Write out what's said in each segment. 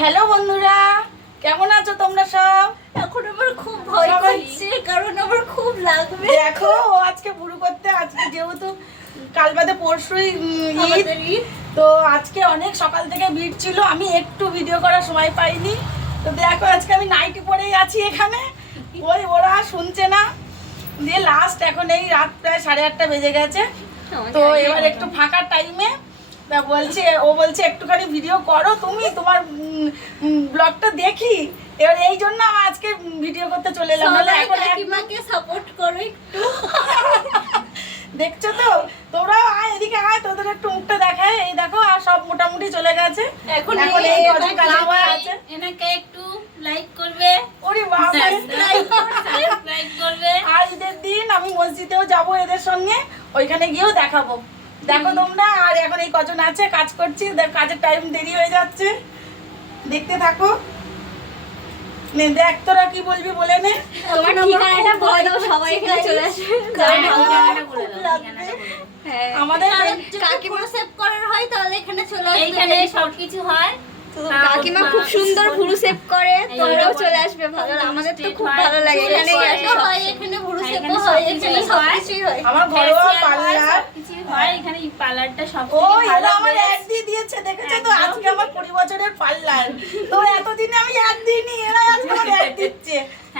Hello বন্ধুরা, কেমন আছো তোমরা সব? এখন আমার খুব ভয় করছে, কারণ আমার খুব লাগবে। দেখো ও আজকে বুড়ো করতে, আজকে যেহেতু কাল বাদে পরশুই ঈদ, তো আজকে অনেক সকাল থেকে ভিড় ছিল, আমি একটু ভিডিও করার সময় পাইনি। তো দেখো আজকে আমি নাইটি পরেই আছি এখানে, ওরা শুনছে না। দিয়ে লাস্ট এখন এই রাত প্রায় 8:30 বেজে গেছে। তো এবার একটু ফাঁকা টাইমে ও বলছে একটুখানি ভিডিও করো তুমি, তোমার ব্লগটা দেখি। এবার এই জন্য আজকে ভিডিও করতে চলে এলাম। এখন কাকিমাকে সাপোর্ট করো একটু। দেখছো তো, তোমরাও আয় এদিকে আয়, তোদের একটু মুখটা দেখায়। এই দেখো আর সব মোটামুটি চলে গেছে। এখন এই কজন কালার আছে, এনাকে একটু লাইক করবে, ওরে বাবা সাবস্ক্রাইব করবে। আর ঈদের দিন আমি মসজিদেও যাব এদের সঙ্গে, ওইখানে গিয়েও দেখাবো। দেখো তোমরা, আর এখন এই কজন আছে, কাজ করছি, কাজের টাইম দেরি হয়ে যাচ্ছে, দেখতে থাকো। নে দেখ তোরা কি বলবি বলে নে। তোমার ঠিকানাটা বলে দাও, সবাই এখানে চলে আসবে। ঠিকানাটা বলে দাও, হ্যাঁ আমাদের কাকিমা সেভ করার হয় তাহলে এখানে চলে আসবে, এইখানে সবকিছু হয়। কাকিমা খুব সুন্দর ভুরু সেভ করে, তোমরাও চলে আসবে। ভালো, আমাদের তো খুব ভালো লাগে। এখানে হয়, এখানে ভুরু সেভ হয়, এখানে সবকিছুই হয়। আমার ঘরোয়া পার্লার কিছু হয় এখানে, এই পার্লারটা সব ও এরা আমার অ্যাড দিয়ে দিয়েছে, দেখেছো তো? আজকে আমার 20 বছরের পার্লার, তো এতদিনে আমি অ্যাড দিইনি, এরা আজকে আমার অ্যাড দিচ্ছে।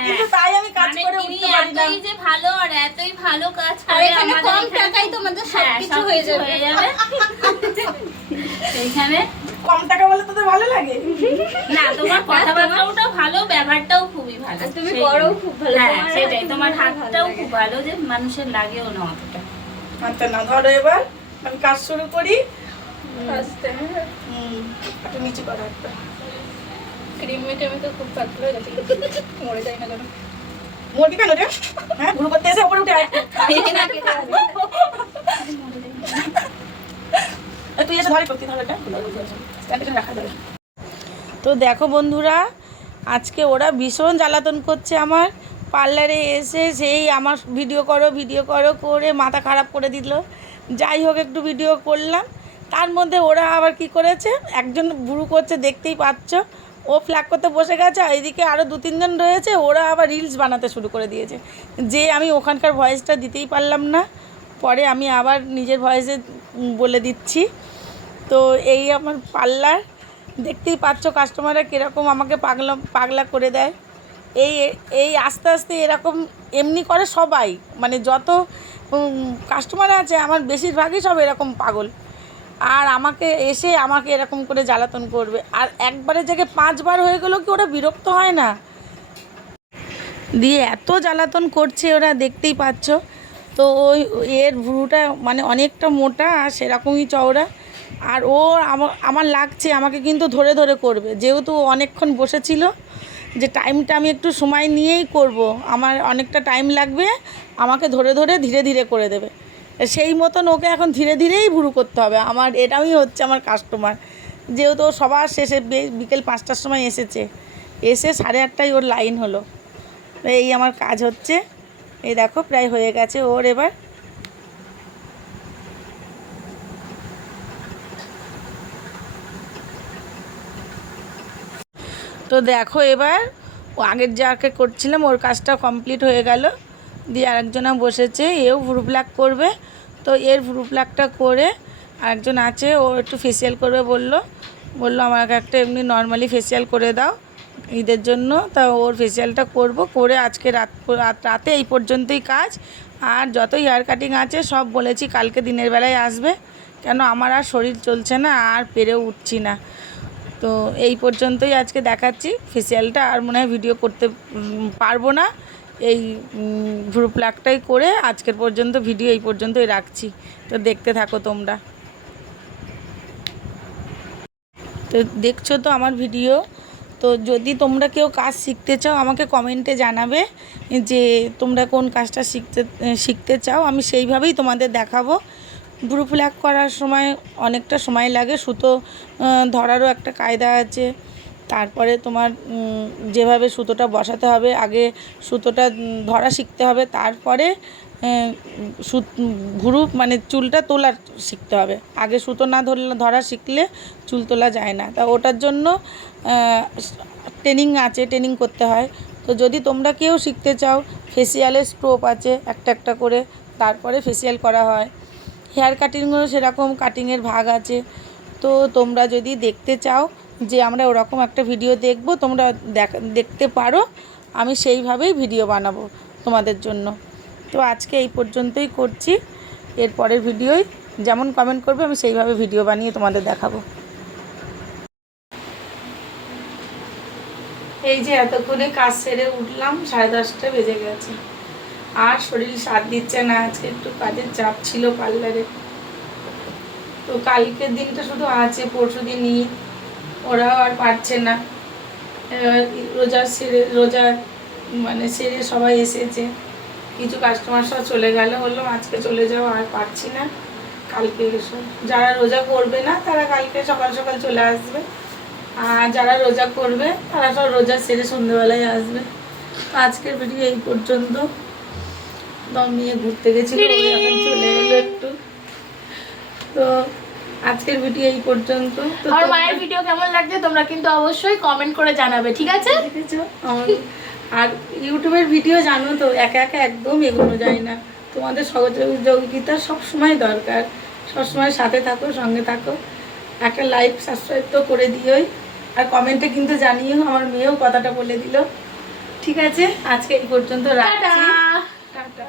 কিন্তু তাই আমি কাজ করে উঠতে পারি না। এতই যে ভালো, আর এতই ভালো কাজ করে, এখানে কম টাকায় তোমাদের সবকিছু হয়ে যাবে। এইখানে কম টাকা বলে তোদের ভালো লাগে না? তোমার কথাবার্তাটাও ভালো, ব্যবহারটাও খুবই ভালো, তুমি করো খুব ভালো। হ্যাঁ সেটাই, তোমার হাতটাও খুব ভালো, যে মানুষের লাগেও না অতটা। আচ্ছা না, ধরো এবার আমি কাজ শুরু করি। আস্তে একটু নিচু করো একটা। ক্রিম মেখে মেখে খুব পাতলা হয়ে গেছে, মরে যায় না কেন? মোটি কেন রে? হ্যাঁ গুরু করতে এসে উপরে উঠে আয়। তুই এসে ধরে করতে ধরে রাখা যাবে। তো দেখো বন্ধুরা, আজকে ওরা ভীষণ জ্বালাতন করছে আমার পার্লারে এসে, সেই আমার ভিডিও করো করে মাথা খারাপ করে দিল। যাই হোক একটু ভিডিও করলাম, তার মধ্যে ওরা আবার কি করেছে, একজন বুড়ো করছে দেখতেই পাচ্ছ, ও ফ্ল্যাগ করতে বসে গেছে, আর এদিকে আরও 2-3 জন রয়েছে, ওরা আবার রিলস বানাতে শুরু করে দিয়েছে। যে আমি ওখানকার ভয়েসটা দিতেই পারলাম না, পরে আমি আবার নিজের ভয়েসে বলে দিচ্ছি। তো এই আমার পার্লার, দেখতেই পাচ্ছ কাস্টমাররা কীরকম আমাকে পাগলা করে দেয়। এই আস্তে আস্তে এরকম এমনি করে সবাই, মানে যত কাস্টমার আছে আমার বেশিরভাগই সব এরকম পাগল, আর আমাকে এরকম করে জ্বালাতন করবে। আর একবারের জায়গায় 5 বার হয়ে গেলেও কি ওরা বিরক্ত হয় না? দিয়ে এত জ্বালাতন করছে ওরা, দেখতেই পাচ্ছ। তো এর ভুরুটা মানে অনেকটা মোটা আর সেরকমই চওড়া, আর ও আমার লাগছে আমাকে কিন্তু ধরে ধরে করবে, যেহেতু অনেকক্ষণ বসেছিল, যে টাইমটা আমি একটু সময় নিয়েই করব, আমার অনেকটা টাইম লাগবে, আমাকে ধরে ধরে ধীরে ধীরে করে দেবে। সেই মতন ওকে এখন ধীরে ধীরেই ভুরু করতে হবে। আমার এটাই হচ্ছে আমার কাস্টমার, যেহেতু সবার শেষে বিকেল 5টার সময় এসে 8:30 ওর লাইন হলো। এই আমার কাজ হচ্ছে, এই দেখো প্রায় হয়ে গেছে ওর। এবার তো দেখো, এবার ও আগের যাকে করছিলাম ওর কাজটা কমপ্লিট হয়ে গেল, দিয়ে আরেকজনা বসেছে, এও ভুরু প্লাক করবে। তো এর ভুরু প্লাকটা করে আরেকজন আছে, ও একটু ফেসিয়াল করবে বললো আমাকে একটা এমনি নর্মালি ফেসিয়াল করে দাও ঈদের জন্য। তা ওর ফেসিয়ালটা করে আজকে রাতে এই পর্যন্তই কাজ। আর যত হেয়ার কাটিং আছে সব বলেছি কালকে দিনের বেলায় আসবে, কেন আমার আর শরীর চলছে না, আর পেরেও উঠছি না। তো এই পর্যন্তই আজকে দেখাচ্ছি ফেসিয়ালটা, আর মনে হয় ভিডিও করতে পারবো না। এই ভ্রু প্লাকটাই করে আজকের পর্যন্ত ভিডিও এই পর্যন্তই রাখছি। তো দেখতে থাকো তোমরা। তো দেখছো তো আমার ভিডিও। তো যদি তোমরা কেউ কাজ শিখতে চাও আমাকে কমেন্টে জানাবে যে তোমরা কোন কাজটা শিখতে চাও, আমি সেইভাবেই তোমাদের দেখাবো। ভ্রু প্লাক করার সময় অনেকটা সময় লাগে, সুতো ধরারও একটা কায়দা আছে। তারপরে তোমার যেভাবে সুতোটা বসাতে হবে, আগে সুতোটা ধরা শিখতে হবে, তারপরে ভুরু মানে চুলটা তোলা শিখতে হবে। আগে সুতো না ধরা শিখলে চুল তোলা যায় না। তা ওটার জন্য ট্রেনিং আছে, ট্রেনিং করতে হয়। তো যদি তোমরা কেউ শিখতে চাও, ফেসিয়ালের স্টোপ আছে একটা একটা করে, তারপরে ফেসিয়াল করা হয়। হেয়ার কাটিংয়েরও সেরকম কাটিংয়ের ভাগ আছে। তো তোমরা যদি দেখতে চাও যে আমরা ওরকম একটা ভিডিও দেখব, তোমরা দেখতে পারো, আমি সেইভাবেই ভিডিও বানাবো তোমাদের জন্য। তো আজকে এই পর্যন্তই করছি। এরপরের ভিডিওয় যেমন কমেন্ট করবে আমি সেইভাবে ভিডিও বানিয়ে তোমাদের দেখাবো। এই যে এতক্ষণে কাজ সেরে উঠলাম, 10:30 বেজে গেছে। আর শরীর সাথ দিচ্ছে না, আজকে একটু কাজের চাপ ছিল পার্লারে। তো কালকের দিনটা শুধু আছে, পরশু দিন ঈদ, ওরাও আর পারছে না। রোজা মানে সেরে সবাই এসেছে, কিছু কাস্টমার সব চলে গেল, বললাম আজকে চলে যাও, আর পারছি না, কালকে এসো। যারা রোজা করবে না তারা কালকে সকাল সকাল চলে আসবে, আর যারা রোজা করবে তারা সব রোজা সেরে সন্ধ্যেবেলায় আসবে। আজকের ভিডিও এই পর্যন্ত। দম নিয়ে ঘুরতে গেছিল, এখন চলে এলো একটু। তো আজকের ভিডিও এই পর্যন্ত। তো আর মায়ের ভিডিও কেমন লাগছে তোমরা কিন্তু অবশ্যই কমেন্ট করে জানাবে, ঠিক আছে? দেখেছো আর ইউটিউবের ভিডিও জানো তো, একা একা একদম এগোনো যায় না। তোমাদের সহযোগিতা সবসময় দরকার। সবসময় সাথে থাকো, সঙ্গে থাকো। একটা লাইক সাবস্ক্রাইব তো করে দিওই, আর কমেন্টে কিন্তু জানিও। আমার মেয়েও কথাটা বলে দিল। ঠিক আছে, আজকে এই পর্যন্ত রাখছি। টাটা। টাটা।